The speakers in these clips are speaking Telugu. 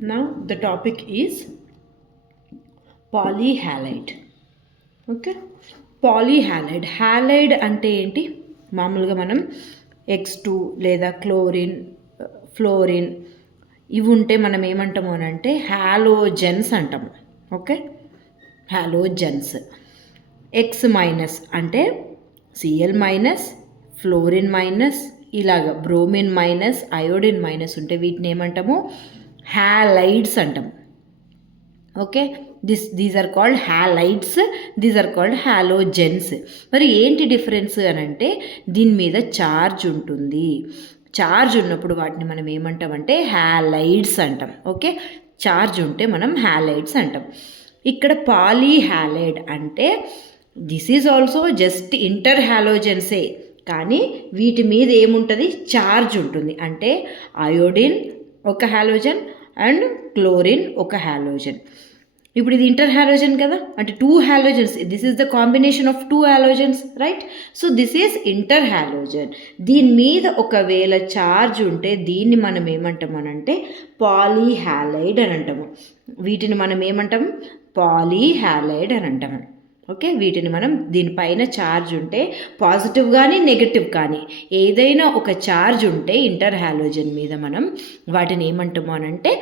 Now the topic is polyhalide. Okay, polyhalide. Halide అంటే ఏంటి? మామూలుగా మనం X2 లేదా క్లోరిన్, ఫ్లోరిన్ ఇవి ఉంటే మనం ఏమంటాము అని అంటే హ్యాలోజెన్స్ అంటాము. Okay, halogens. X మైనస్ అంటే Cl మైనస్, ఫ్లోరిన్ మైనస్, ఇలాగ బ్రోమిన్ మైనస్, అయోడిన్ మైనస్ ఉంటే వీటిని ఏమంటాము? హ్యాలైడ్స్ అంటాము. Okay, these are called halides, these are called halogens. మరి ఏంటి డిఫరెన్స్ అని అంటే దీని మీద ఛార్జ్ ఉంటుంది. ఛార్జ్ ఉన్నప్పుడు వాటిని మనం ఏమంటామంటే హ్యాలైడ్స్ అంటాం. ఓకే, ఛార్జ్ ఉంటే మనం హ్యాలైడ్స్ అంటాం. ఇక్కడ పాలీహాలైడ్ అంటే this is also just inter హ్యాలోజెన్సే, కానీ వీటి మీద ఏముంటుంది? ఛార్జ్ ఉంటుంది. అంటే అయోడిన్ ఒక హ్యాలోజన్ అండ్ క్లోరిన్ ఒక హ్యాలోజన్. ఇప్పుడు ఇది ఇంటర్ హ్యాలోజన్ కదా, అంటే 2 halogens. This is the combination of 2 halogens, right? So this is inter halogen. దీని మీద ఒకవేళ ఛార్జ్ ఉంటే దీన్ని మనం ఏమంటామనంటే పాలీహాలైడ్ అని అంటాము. వీటిని మనం ఏమంటాము? పాలీహాలైడ్ అని అంటాము. ఓకే, వీటిని మనం దీనిపైన ఛార్జ్ ఉంటే పాజిటివ్ కానీ నెగటివ్ కానీ ఏదైనా ఒక ఛార్జ్ ఉంటే ఇంటర్ హ్యాలోజన్ మీద మనం వాటిని ఏమంటాము అని అంటే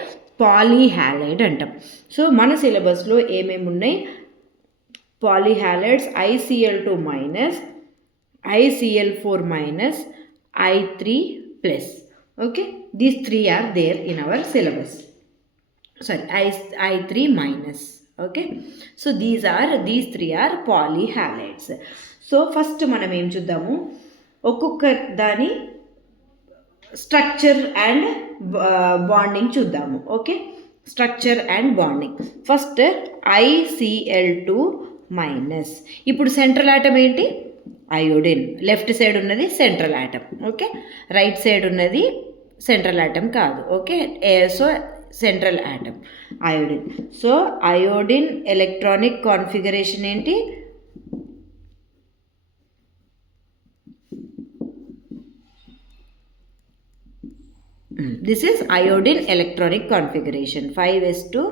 పాలీహాలైడ్ అంటాం. సో మన సిలబస్లో ఏమేమి ఉన్నాయి? Polyhalides ICl2 minus, ICl4 minus, I3+. Okay, these 3 are there in our syllabus. Sorry, I3 minus. Okay, so these 3 are polyhalides. So first మనం ఏం చూద్దాము, ఒక్కొక్క దాని స్ట్రక్చర్ అండ్ బాండింగ్ చూద్దాము. Okay, structure and bonding. First ICl2 minus. ఇప్పుడు సెంట్రల్ ఆటమ్ ఏంటి? అయోడిన్. లెఫ్ట్ సైడ్ ఉన్నది central atom. Okay, right side ఉన్నది సెంట్రల్ ఆటమ్ కాదు. Okay, so central atom iodine. So iodine electronic configuration ఏంటి? This is iodine electronic configuration 5s2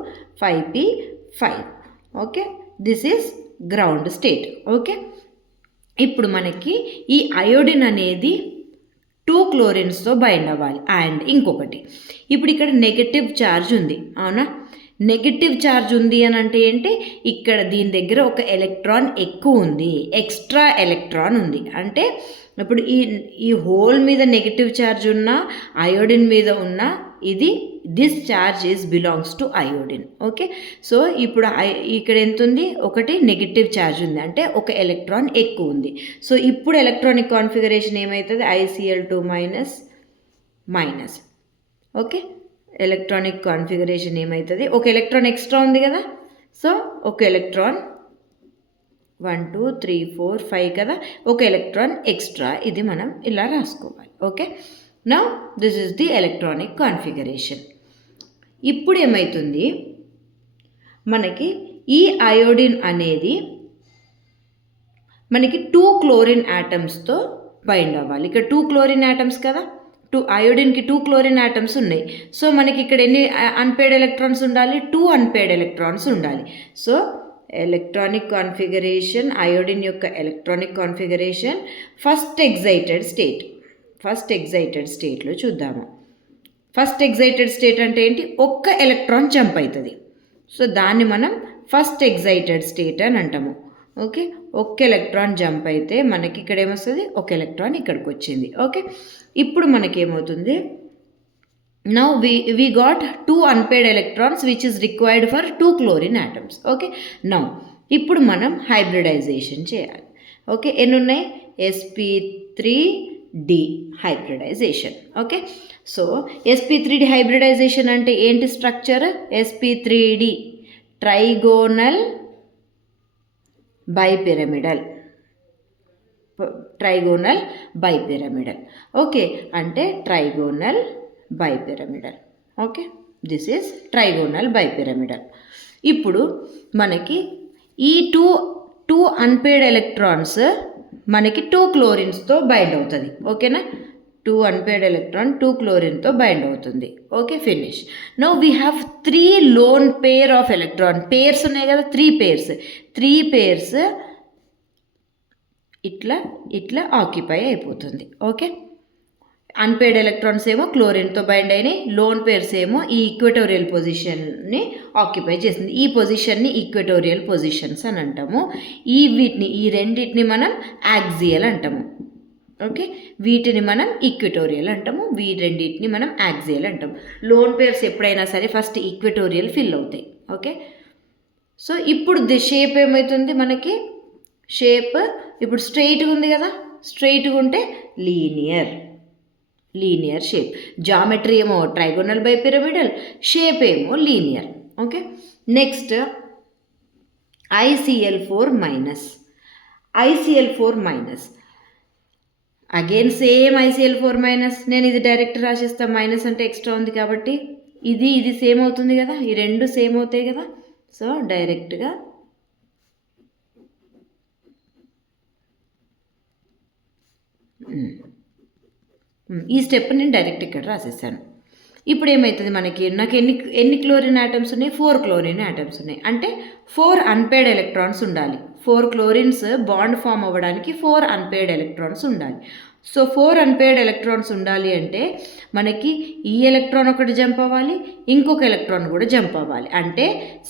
5p5. Okay, this is ground state. Okay, ఇప్పుడు మనకి ఈ అయోడిన్ అనేది 2 క్లోరిన్స్తో బైండ్ అవ్వాలి. అండ్ ఇంకొకటి, ఇప్పుడు ఇక్కడ నెగటివ్ ఛార్జ్ ఉంది, అవునా? నెగటివ్ ఛార్జ్ ఉంది అని అంటే ఏంటి? ఇక్కడ దీని దగ్గర ఒక ఎలక్ట్రాన్ ఎక్కువ ఉంది, ఎక్స్ట్రా ఎలక్ట్రాన్ ఉంది. అంటే ఇప్పుడు ఈ హోల్ మీద నెగటివ్ ఛార్జ్ ఉన్న, అయోడిన్ మీద ఉన్న, ఇది this charge is belongs to iodine. Okay, so ఇప్పుడు ఇక్కడ ఎంత ఉంది? ఒకటి నెగటివ్ ఛార్జ్ ఉంది, అంటే ఒక ఎలక్ట్రాన్ ఎక్కువ ఉంది. సో ఇప్పుడు ఎలక్ట్రానిక్ కాన్ఫిగరేషన్ ఏమవుతుంది? ICl2 minus minus. Okay, electronic configuration ఏమవుతుంది? ఒక ఎలక్ట్రాన్ ఎక్స్ట్రా ఉంది కదా, సో ఒక ఎలక్ట్రాన్ 1 2 3 4 5 కదా, ఒక ఎలక్ట్రాన్ ఎక్స్ట్రా. ఇది మనం ఇలా రాసుకోవాలి. Okay, now this is the electronic configuration. ఇప్పుడు ఏమవుతుంది మనకి? ఈ అయోడిన్ అనేది మనకి 2 క్లోరిన్ యాటమ్స్తో బైండ్ అవ్వాలి. ఇక్కడ 2 క్లోరిన్ యాటమ్స్ కదా, అయోడిన్కి 2 క్లోరిన్ యాటమ్స్ ఉన్నాయి. సో మనకి ఇక్కడ ఎన్ని అన్పేడ్ ఎలక్ట్రాన్స్ ఉండాలి? 2 అన్పేడ్ ఎలక్ట్రాన్స్ ఉండాలి. సో ఎలక్ట్రానిక్ కాన్ఫిగరేషన్, అయోడిన్ యొక్క ఎలక్ట్రానిక్ కాన్ఫిగరేషన్ ఫస్ట్ ఎగ్జైటెడ్ స్టేట్లో చూద్దాము. ఫస్ట్ ఎగ్జైటెడ్ స్టేట్ అంటే ఏంటి? ఒక్క ఎలక్ట్రాన్ జంప్ అవుతుంది. సో దాన్ని మనం ఫస్ట్ ఎగ్జైటెడ్ స్టేట్ అని అంటాము. ఓకే, ఒక్క ఎలక్ట్రాన్ జంప్ అయితే మనకి ఇక్కడ ఏమొస్తుంది? ఒక ఎలక్ట్రాన్ ఇక్కడికి వచ్చింది. ఓకే, ఇప్పుడు మనకేమవుతుంది? Now we got 2 unpaired electrons which is required for 2 chlorine atoms. Okay, now ఇప్పుడు మనం హైబ్రిడైజేషన్ చేయాలి. ఓకే, ఎన్ని ఉన్నాయి? sp3d hybridisation. Okay, so sp3d hybridisation అంటే ఏంటి structure? sp3d trigonal bipyramidal. Okay, అంటే trigonal bipyramidal. Okay, this is trigonal bipyramidal. ఇప్పుడు మనకి ఈ టూ అన్పేడ్ ఎలక్ట్రాన్స్ మనకి 2 క్లోరిన్స్తో బైండ్ అవుతుంది. ఓకేనా? 2 అన్పేర్డ్ ఎలక్ట్రాన్ 2 క్లోరిన్తో బైండ్ అవుతుంది. Okay, finish. Now we have 3 lone pair of electron. Pairs ఉన్నాయి కదా, 3 పేర్స్ ఇట్లా ఇట్లా ఆక్యుపై అయిపోతుంది. ఓకే, అన్పేర్డ్ ఎలక్ట్రాన్స్ ఏమో క్లోరిన్తో బైండ్ అయినాయి, లోన్ పేర్స్ ఏమో ఈ ఈక్వటోరియల్ పొజిషన్ని ఆక్యుపై చేసింది. ఈ పొజిషన్ని ఈక్వటోరియల్ పొజిషన్స్ అని అంటాము. ఈ రెండింటిని మనం యాక్సియల్ అంటాము. ఓకే, వీటిని మనం ఈక్వటోరియల్ అంటాము, రెండింటిని మనం యాక్సియల్ అంటాము. లోన్ పేర్స్ ఎప్పుడైనా సరే ఫస్ట్ ఈక్వటోరియల్ ఫిల్ అవుతాయి. ఓకే, సో ఇప్పుడు షేప్ ఏమవుతుంది మనకి? షేప్ ఇప్పుడు స్ట్రైట్గా ఉంది కదా, స్ట్రైట్గా ఉంటే లీనియర్ షేప్. జామెట్రీ ఏమో ట్రైగోనల్ బై పిరమిడల్, షేప్ ఏమో linear. Okay, next ICl4 minus. Again same ICl4 minus. నేను ఇది డైరెక్ట్ రాసేస్తా, మైనస్ అంటే ఎక్స్ట్రా ఉంది కాబట్టి. ఇది సేమ్ అవుతుంది కదా, ఈ రెండు సేమ్ అవుతాయి కదా. సో డైరెక్ట్గా ఈ స్టెప్ నేను డైరెక్ట్ ఇక్కడ రాసేసాను. ఇప్పుడు ఏమవుతుంది మనకి? నాకు ఎన్ని క్లోరిన్ ఆటమ్స్ ఉన్నాయి? 4 క్లోరిన్ ఆటమ్స్ ఉన్నాయి. అంటే 4 అన్పేర్డ్ ఎలక్ట్రాన్స్ ఉండాలి. 4 క్లోరిన్స్ బాండ్ ఫామ్ అవ్వడానికి 4 అన్పేర్డ్ ఎలక్ట్రాన్స్ ఉండాలి. సో 4 అన్పేర్డ్ ఎలక్ట్రాన్స్ ఉండాలి అంటే మనకి ఈ ఎలక్ట్రాన్ ఒకటి జంప్ అవ్వాలి, ఇంకొక ఎలక్ట్రాన్ కూడా జంప్ అవ్వాలి. అంటే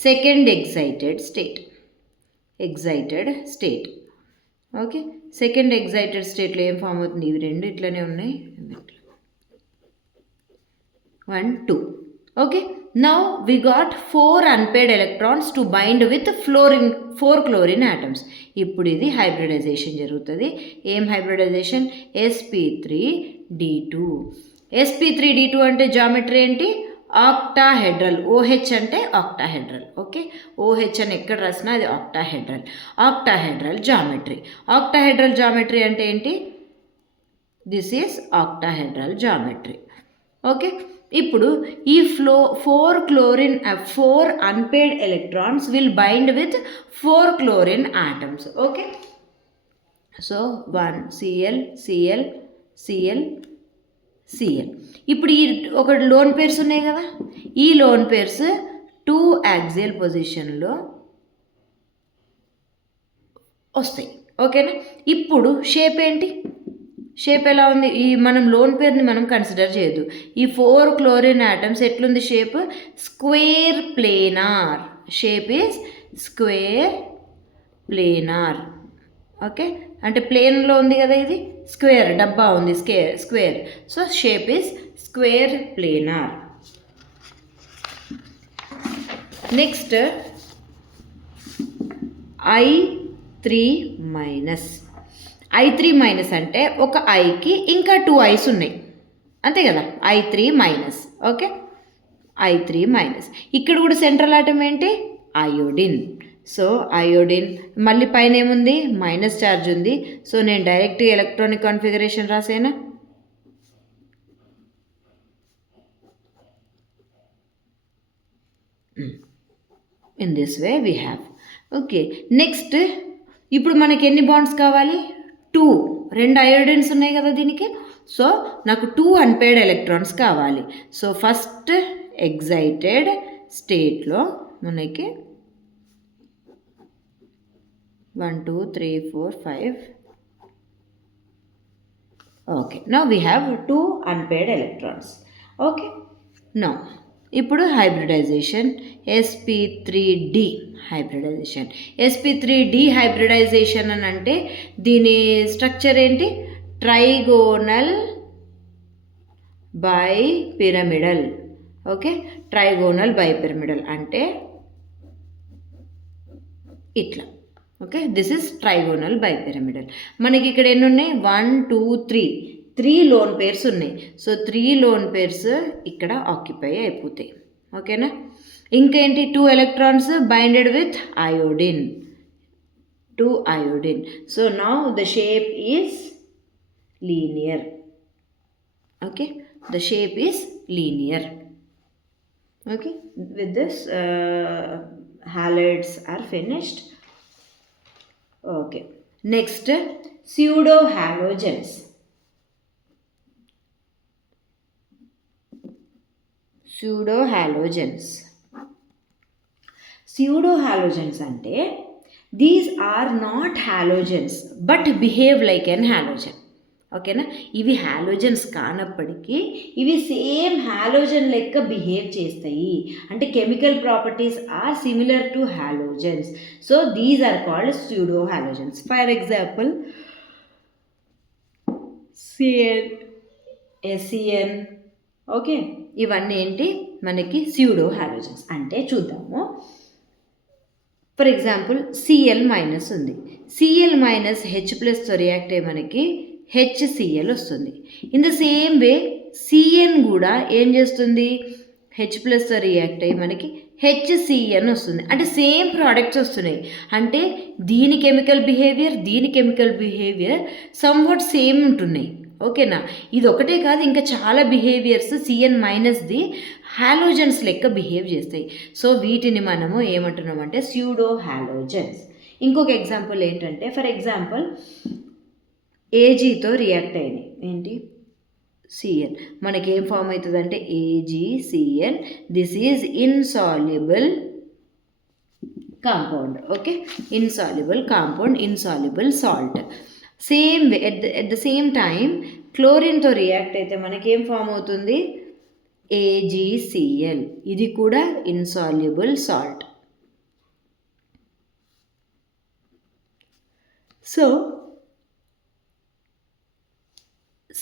second excited state. Okay, second excited స్టేట్లో ఏం ఫామ్ అవుతుంది? ఇవి రెండు ఇట్లనే ఉన్నాయి, 1 2. Okay, now we got 4 unpaired electrons to bind with 4 chlorine atoms. ఇప్పుడు ఇది హైబ్రిడైజేషన్ జరుగుతుంది. ఏం హైబ్రిడైజేషన్? sp3d2 అంటే జామెట్రీ ఏంటి? ఆక్టాహెడ్రల్. OH అంటే ఆక్టాహెడ్రల్. ఓకే, OH అని ఎక్కడ రాసినా అది ఆక్టాహెడ్రల్ జామెట్రీ. ఆక్టాహెడ్రల్ జామెట్రీ అంటే ఏంటి? This is octahedral geometry. Okay, ఇప్పుడు ఈ 4 unpaired electrons will bind with 4 chlorine atoms. Okay, so 1 Cl. ఇప్పుడు ఈ ఒక లోన్ పేర్స్ ఉన్నాయి కదా, ఈ లోన్ పేర్స్ 2 యాక్సియల్ పొజిషన్లో వస్తాయి. ఓకేనా, ఇప్పుడు షేప్ ఏంటి? షేప్ ఎలా ఉంది? ఈ మనం లోన్ పేర్ని మనం కన్సిడర్ చేయొద్దు. ఈ 4 క్లోరిన్ ఆటమ్స్ ఎట్లుంది shape? Square planar. Shape is square planar. Okay, అంటే ప్లేన్లో ఉంది కదా, ఇది స్క్వేర్ డబ్బా ఉంది, square. So shape is square planar. Next I3 minus అంటే ఒక ఐకి ఇంకా 2 ఐస్ ఉన్నాయి, అంతే కదా, I3 minus. Okay, I3 minus. ఇక్కడ కూడా సెంట్రల్ ఆటమ్ ఏంటి? అయోడిన్. సో అయోడిన్ మళ్ళీ పైన ఏముంది? మైనస్ ఛార్జ్ ఉంది. సో నేను డైరెక్ట్ ఎలక్ట్రానిక్ కాన్ఫిగరేషన్ రాసేనా? In this way we have. Okay, next ఇప్పుడు మనకి ఎన్ని బాండ్స్ కావాలి? 2 అయోడిన్స్ ఉన్నాయి కదా దీనికి. సో నాకు 2 అన్పేర్డ్ ఎలక్ట్రాన్స్ కావాలి. సో ఫస్ట్ ఎగ్జైటెడ్ స్టేట్లో మనకి 1 2 3 4 5. Okay, now we have 2 unpaired electrons. Okay, now ఇప్పుడు hybridization sp3d hybridization. sp3d hybridization అని అంటే దీని స్ట్రక్చర్ ఏంటి? Trigonal bipyramidal. Okay, trigonal bipyramidal అంటే ఇట్లా. Okay, this is trigonal bipyramidal. మనకి ఇక్కడ ఎన్ని ఉన్నాయి? 1 2 3 లోన్ పేర్స్ ఉన్నాయి. సో 3 లోన్ పేర్స్ ఇక్కడ ఆక్యుపై అయిపోతాయి. ఓకేనా, ఇంకేంటి? 2 electrons binded with iodine. So now the shape is linear. Okay, the shape is linear. Okay, with this halides are finished. Okay, next pseudo halogens. Pseudo halogens. Pseudo halogens అంటే these are not halogens but behave like an halogen. ఓకేనా, ఇవి హాలోజన్స్ కానప్పటికీ ఇవి సేమ్ హాలోజన్ లెక్క బిహేవ్ చేస్తాయి. అంటే chemical properties are similar to halogens. So these are called pseudo halogens. For example CN, SCN. Okay, ఇవన్నీ ఏంటి మనకి స్యూడో హాలోజన్స్. అంటే చూద్దాము. ఫర్ ఎగ్జాంపుల్ సిఎల్ మైనస్ ఉంది. సిఎల్ మైనస్ హెచ్ ప్లస్తో రియాక్ట్ అయ్యి మనకి HCl వస్తుంది. In the same way CN కూడా ఏం చేస్తుంది, హెచ్ ప్లస్తో రియాక్ట్ అయ్యి మనకి HCN వస్తుంది. అంటే సేమ్ ప్రోడక్ట్స్ వస్తున్నాయి. అంటే దీని కెమికల్ బిహేవియర్ సమ్వాట్ సేమ్ ఉంటున్నాయి. ఓకేనా, ఇది ఒకటే కాదు, ఇంకా చాలా బిహేవియర్స్ సిఎన్ మైనస్ది హాలోజన్స్ లెక్క బిహేవ్ చేస్తాయి. సో వీటిని మనము ఏమంటున్నామంటే స్యూడో హాలోజన్స్. ఇంకొక ఎగ్జాంపుల్ ఏంటంటే, ఫర్ ఎగ్జాంపుల్ ఏజీతో రియాక్ట్ అయినాయి ఏంటి, సిఎన్. మనకి ఏం ఫామ్ అవుతుంది అంటే AgCN. This is insoluble compound. Okay, insoluble compound, insoluble salt. Same way at the same time క్లోరిన్తో రియాక్ట్ అయితే మనకి ఏం ఫామ్ అవుతుంది, AgCl. ఇది కూడా insoluble salt. So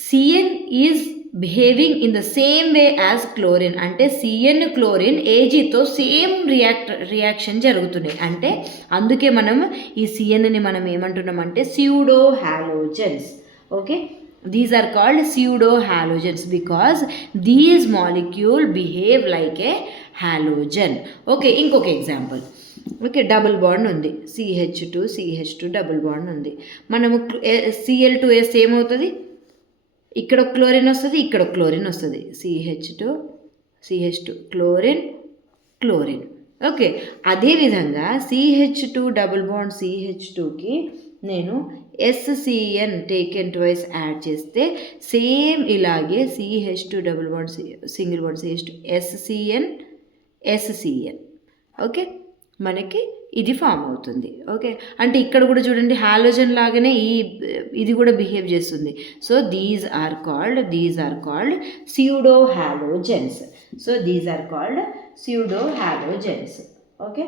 CN is behaving in the same way as chlorine. అంటే సిఎన్ క్లోరిన్ ఏజీతో సేమ్ రియాక్షన్ జరుగుతున్నాయి. అంటే అందుకే మనం ఈ సిఎన్ని మనం ఏమంటున్నామంటే pseudo halogens. Okay, these are called pseudo halogens because these molecule behave like a halogen. Okay, ఇంకొక ఎగ్జాంపుల్. ఓకే, డబుల్ బాండ్ ఉంది, CH2 డబుల్ బాండ్ ఉంది. మనము Cl2S ఏమవుతుంది, ఇక్కడ క్లోరిన్ వస్తుంది, ఇక్కడ క్లోరిన్ వస్తుంది, CH2 క్లోరిన్. ఓకే, అదేవిధంగా CH2 డబుల్ బాండ్ CH2కి నేను SCN టేకెన్ ట్వైస్ యాడ్ చేస్తే సేమ్ ఇలాగే CH2 double bond single bond CH2 SCN. Okay, మనకి ఇది ఫామ్ అవుతుంది. ఓకే, అంటే ఇక్కడ కూడా చూడండి హాలోజన్ లాగానే ఇది కూడా బిహేవ్ చేస్తుంది. So these are called pseudo halogens. Okay.